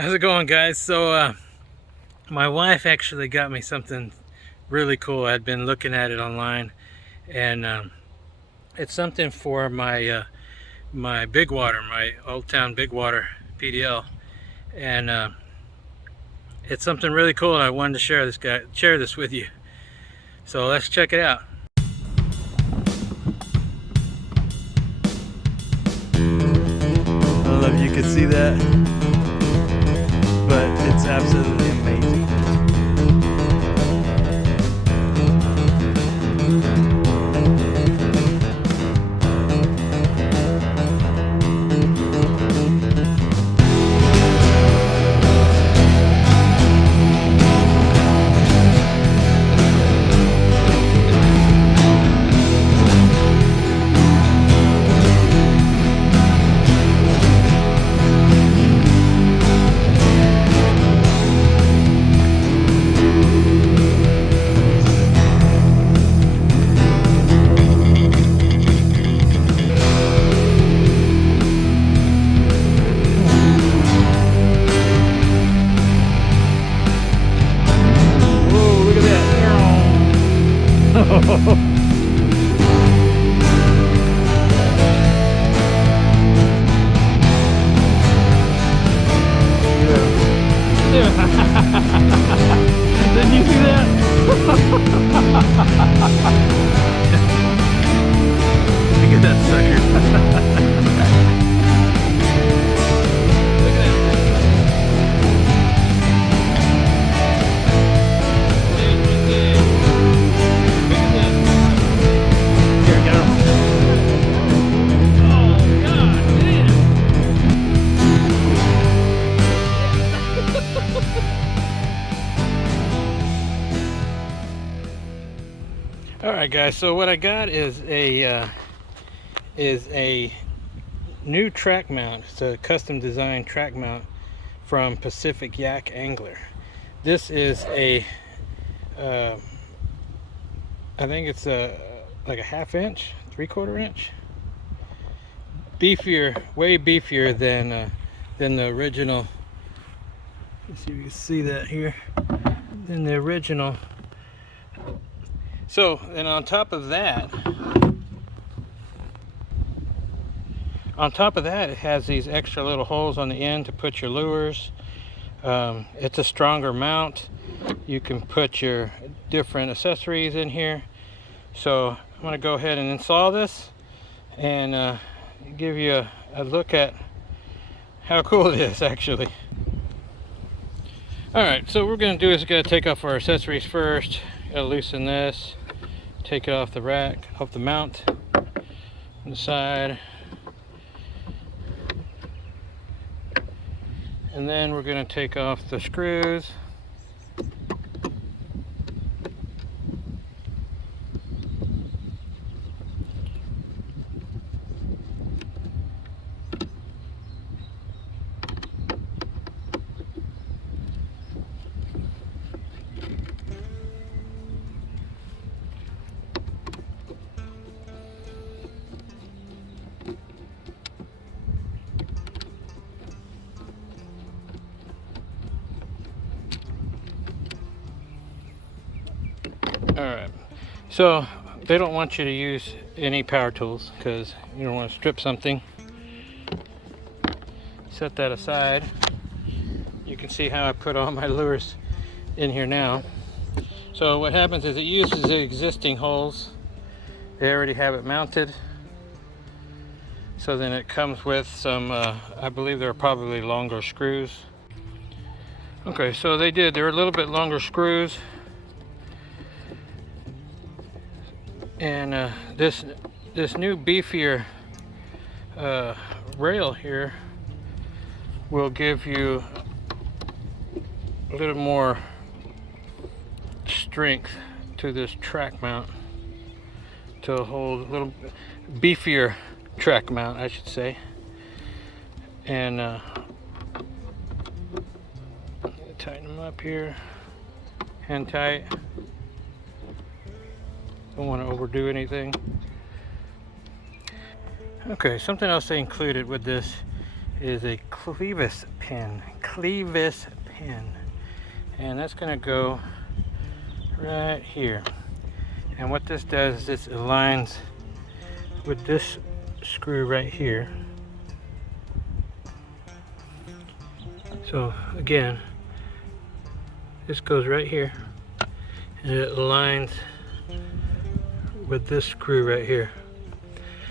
How's it going, guys? So my wife actually got me something really cool. I'd been looking at it online, and it's something for my my Bigwater, my Oldtown Bigwater PDL, and it's something really cool. And I wanted to share this with you. So let's check it out. I don't know if you can see that, but it's absolutely amazing. Didn't you see that? Look at that sucker. Alright guys, so what I got is a new track mount. It's a custom designed track mount from Pacific Yak Angler. This is a I think it's like a 1/2 inch, 3/4 inch, beefier, way beefier than the original. Let's see if you can see that here. Than the original. So, and on top of that, it has these extra little holes on the end to put your lures. It's a stronger mount. You can put your different accessories in here. So I'm going to go ahead and install this and give you a look at how cool it is actually. Alright, so what we're going to do is we're going to take off our accessories first. Gotta loosen this, take it off the rack, off the mount on the side, and then we're going to take off the screws. Alright, so they don't want you to use any power tools because you don't want to strip something. Set that aside. You can see how I put all my lures in here now. So what happens is it uses the existing holes. They already have it mounted. So then it comes with some, I believe they're probably longer screws. Okay, so they're a little bit longer screws. And this new beefier rail here will give you a little more strength to this track mount, to hold a little beefier track mount, I should say. And tighten them up here, hand tight. Don't want to overdo anything. Okay, something else they included with this is a clevis pin. clevis pin, and that's going to go right here. And what this does is this aligns with this screw right here. So again, this goes right here, and it aligns with this screw right here.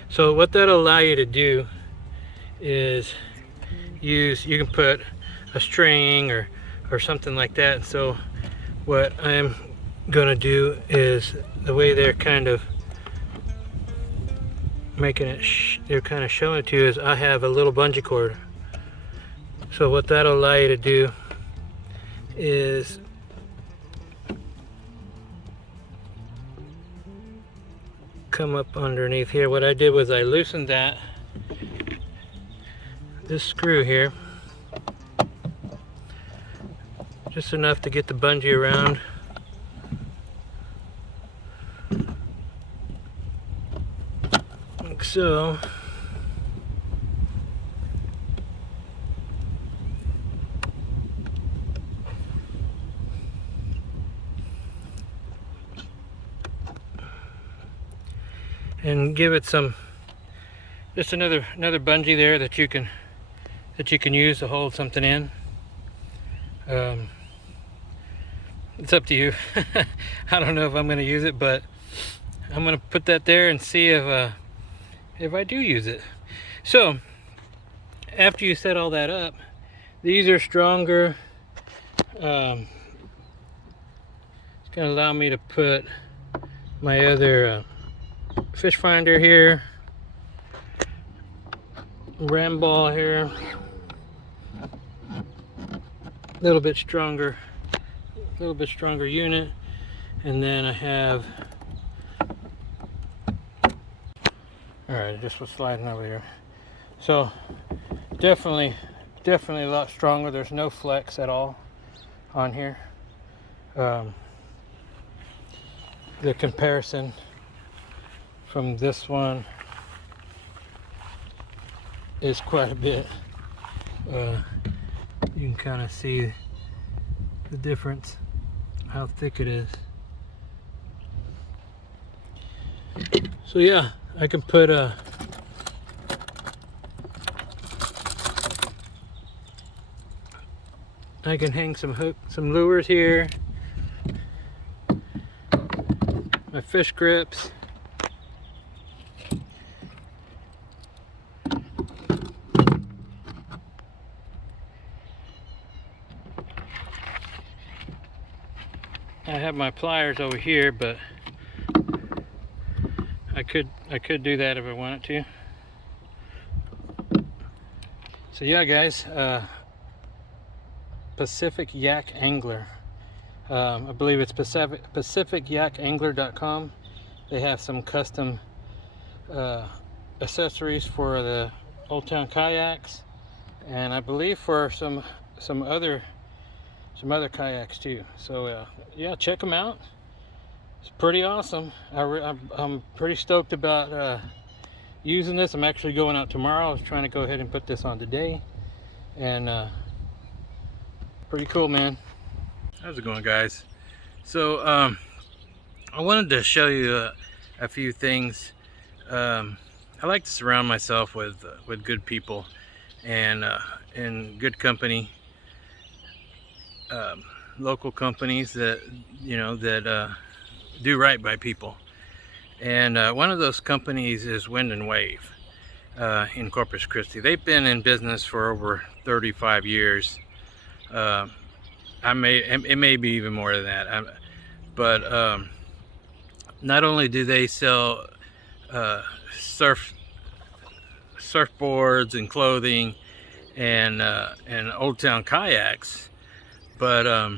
So what that'll allow you to do is you can put a string or something like that. And so what I'm gonna do is, the way they're kind of making it, they're kind of showing it to you, is I have a little bungee cord. So what that'll allow you to do is come up underneath here. What I did was I loosened this screw here just enough to get the bungee around. Like so. And give it some, just another bungee there that you can use to hold something in. It's up to you. I don't know if I'm going to use it, but I'm going to put that there and see if I do use it. So after you set all that up, these are stronger. It's going to allow me to put my other fish finder here, ram ball here, a little bit stronger unit, and then I have, all right, it just was sliding over here. So definitely a lot stronger. There's no flex at all on here. The comparison from this one is quite a bit. You can kind of see the difference, how thick it is. So yeah, I can put I can hang some lures here, my fish grips. I have my pliers over here, but I could do that if I wanted to. So yeah, guys, Pacific Yak Angler. I believe it's pacificyakangler.com. They have some custom accessories for the Oldtown kayaks, and I believe for some other kayaks too. So yeah, check them out. It's pretty awesome. I'm pretty stoked about using this. I'm actually going out tomorrow. I was trying to go ahead and put this on today, and pretty cool, man. How's it going, guys? So I wanted to show you a few things. I like to surround myself with good people and good company. Local companies that do right by people, and one of those companies is Wind and Wave in Corpus Christi. They've been in business for over 35 years. It may be even more than that. But not only do they sell surfboards and clothing and Oldtown kayaks, but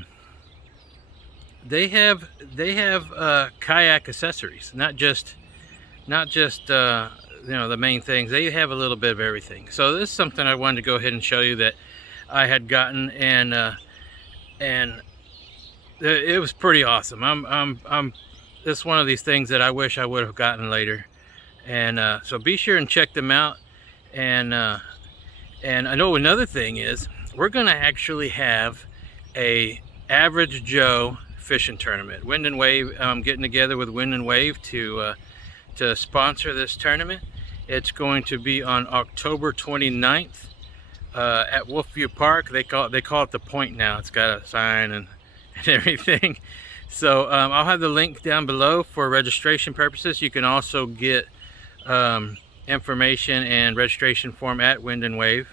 they have kayak accessories, not just the main things. They have a little bit of everything. So this is something I wanted to go ahead and show you that I had gotten, and it was pretty awesome. It's one of these things that I wish I would have gotten later, and so be sure and check them out. And I know another thing is, we're gonna actually have a Average Joe fishing tournament. Wind and Wave, getting together with Wind and Wave to sponsor this tournament. It's going to be on October 29th at Wolfview Park. They call it the Point now. It's got a sign and everything. So I'll have the link down below for registration purposes. You can also get information and registration form at Wind and Wave,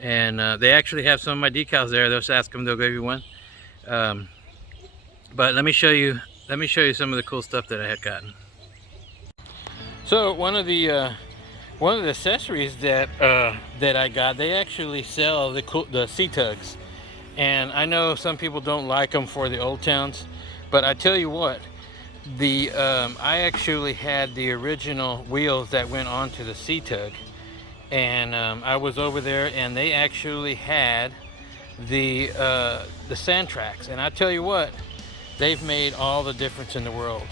and they actually have some of my decals there. Just ask them, they'll give you one. But let me show you some of the cool stuff that I had gotten. So one of the accessories that I got, they actually sell the sea tugs, and I know some people don't like them for the Old Towns, but I tell you what, I actually had the original wheels that went onto the sea tug, and I was over there and they actually had the sand tracks, and I tell you what, they've made all the difference in the world.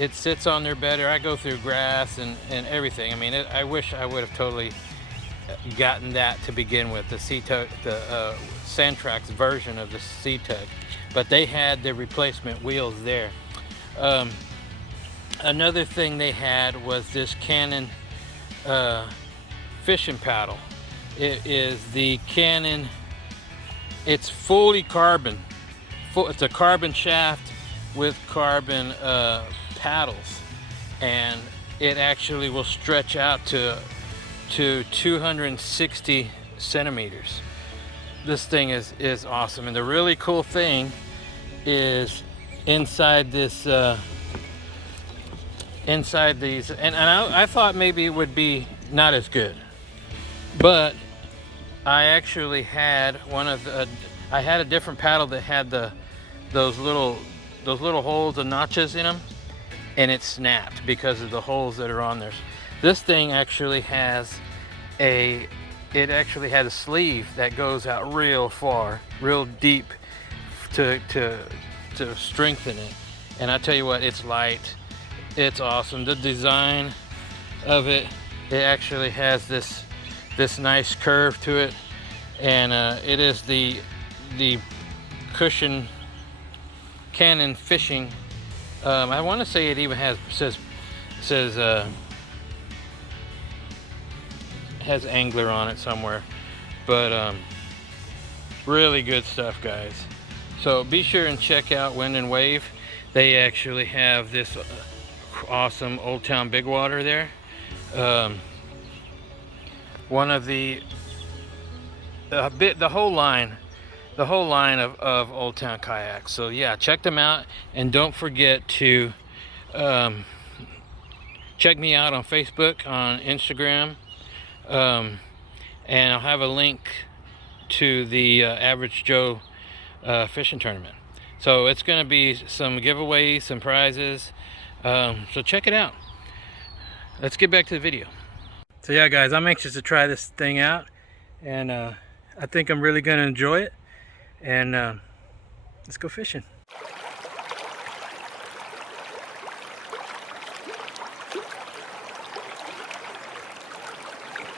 It sits on there better. I go through grass and everything. I mean, I wish I would have totally gotten that to begin with, the sea tug, the sand tracks version of the sea tug, but they had the replacement wheels there. Another thing they had was this Canon fishing paddle. It is the Canon, it's fully carbon. It's a carbon shaft with carbon paddles, and it actually will stretch out to 260 centimeters. This thing is awesome, and the really cool thing is inside this inside these, and I thought maybe it would be not as good, but I actually had I had a different paddle that had those little holes and notches in them, and it snapped because of the holes that are on there. This thing actually has a sleeve that goes out real far, real deep to strengthen it. And I tell you what, it's light, it's awesome. The design of it actually has this nice curve to it, and it is the cushion Canon fishing. I want to say it even has angler on it somewhere, but really good stuff, guys. So be sure and check out Wind and Wave. They actually have this awesome Oldtown Bigwater there. One of the whole line of Oldtown kayaks. So yeah, check them out, and don't forget to check me out on Facebook, on Instagram, and I'll have a link to the Average Joe fishing tournament. So it's going to be some giveaways, some prizes, so check it out. Let's get back to the video. So yeah, guys, I'm anxious to try this thing out, and I think I'm really going to enjoy it, and let's go fishing.